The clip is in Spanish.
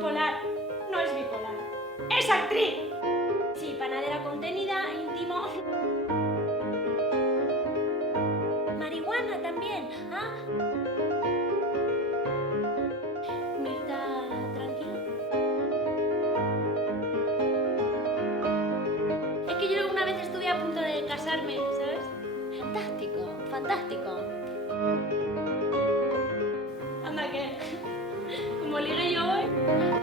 bipolar. No es bipolar. ¡Es actriz! Sí, panadera contenida, íntimo. Marihuana también, ¿ah? Mirta, tranquila. Es que yo una vez estuve a punto de casarme, ¿sabes? Fantástico, fantástico. Anda que, como ligue yo hoy...